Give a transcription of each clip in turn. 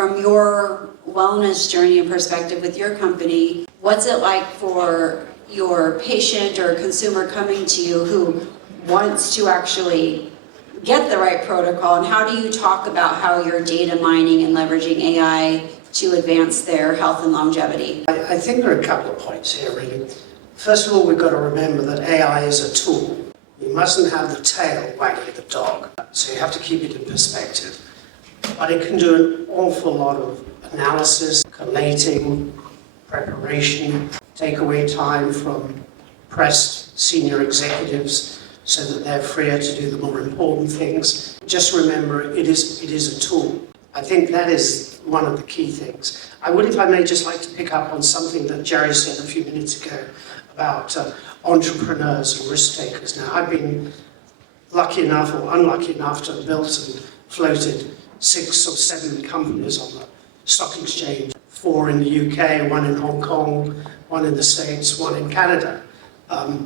From your wellness journey and perspective with your company, what's it like for your patient or consumer coming to you who wants to actually get the right protocol, and how do you talk about how you're data mining and leveraging AI to advance their health and longevity? I think there are a couple of points here, really. First of all, we've got to remember that AI is a tool. You mustn't have the tail wagging the dog, so you have to keep it in perspective. But it can do an awful lot of analysis, collating, preparation, take away time from pressed senior executives so that they're freer to do the more important things. Just remember, it is a tool. I think that is one of the key things. I would, if I may, just like to pick up on something that Jerry said a few minutes ago about entrepreneurs and risk takers. Now, I've been lucky enough or unlucky enough to have built and floated 6 or 7 companies on the stock exchange, 4 in the UK, 1 in Hong Kong, 1 in the States, 1 in Canada,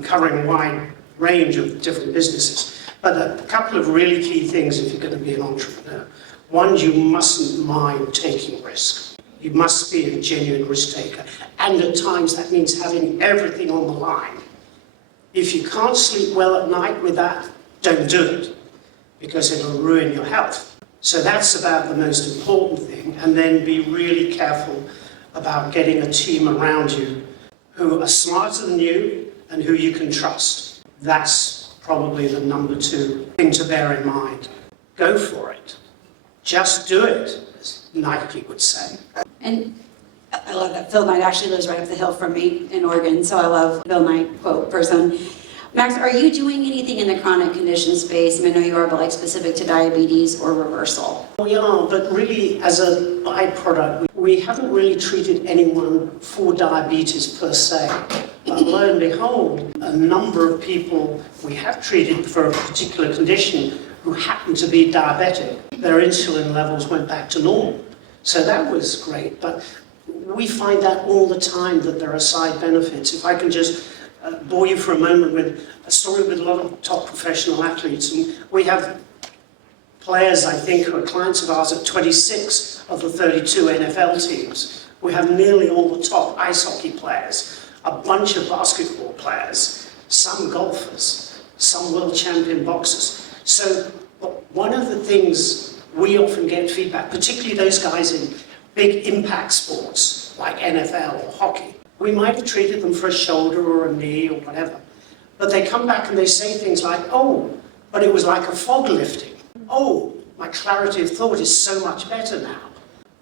covering a wide range of different businesses. But a couple of really key things if you're going to be an entrepreneur. One, you mustn't mind taking risk. You must be a genuine risk taker. And at times that means having everything on the line. If you can't sleep well at night with that, don't do it, because it'll ruin your health. So that's about the most important thing. And then be really careful about getting a team around you who are smarter than you and who you can trust. That's probably the number 2 thing to bear in mind. Go for it. Just do it, as Nike would say. And I love that. Phil Knight actually lives right up the hill from me in Oregon, so I love Phil Knight quote person. Max, are you doing anything in the chronic condition space? I know you are, but like specific to diabetes or reversal? We are, but really as a byproduct, we haven't really treated anyone for diabetes per se. But lo and behold, a number of people we have treated for a particular condition who happen to be diabetic, their insulin levels went back to normal. So that was great, but we find that all the time, that there are side benefits. If I can just bore you for a moment with a story with a lot of top professional athletes. And we have players, I think, who are clients of ours at 26 of the 32 NFL teams. We have nearly all the top ice hockey players, a bunch of basketball players, some golfers, some world champion boxers. So one of the things we often get feedback, particularly those guys in big impact sports like NFL or hockey, we might have treated them for a shoulder or a knee or whatever, but they come back and they say things like, oh, but it was like a fog lifting. Oh, my clarity of thought is so much better now.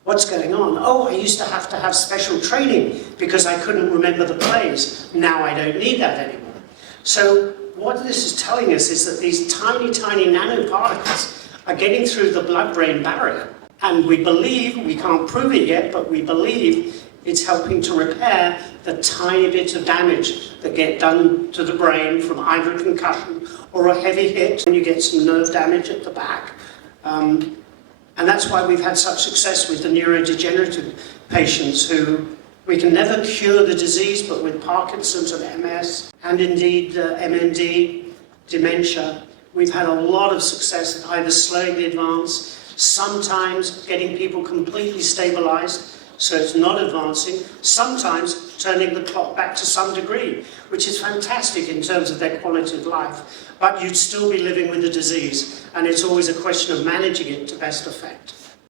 What's going on? Oh, I used to have special training because I couldn't remember the plays. Now I don't need that anymore. So what this is telling us is that these tiny, tiny nanoparticles are getting through the blood-brain barrier. And we believe, we can't prove it yet, but we believe it's helping to repair the tiny bits of damage that get done to the brain from either a concussion or a heavy hit, and you get some nerve damage at the back. And that's why we've had such success with the neurodegenerative patients who we can never cure the disease, but with Parkinson's and MS, and indeed MND, dementia, we've had a lot of success at either slowing the advance, sometimes getting people completely stabilized, so it's not advancing, sometimes turning the clock back to some degree, which is fantastic in terms of their quality of life. But you'd still be living with the disease, and it's always a question of managing it to best effect.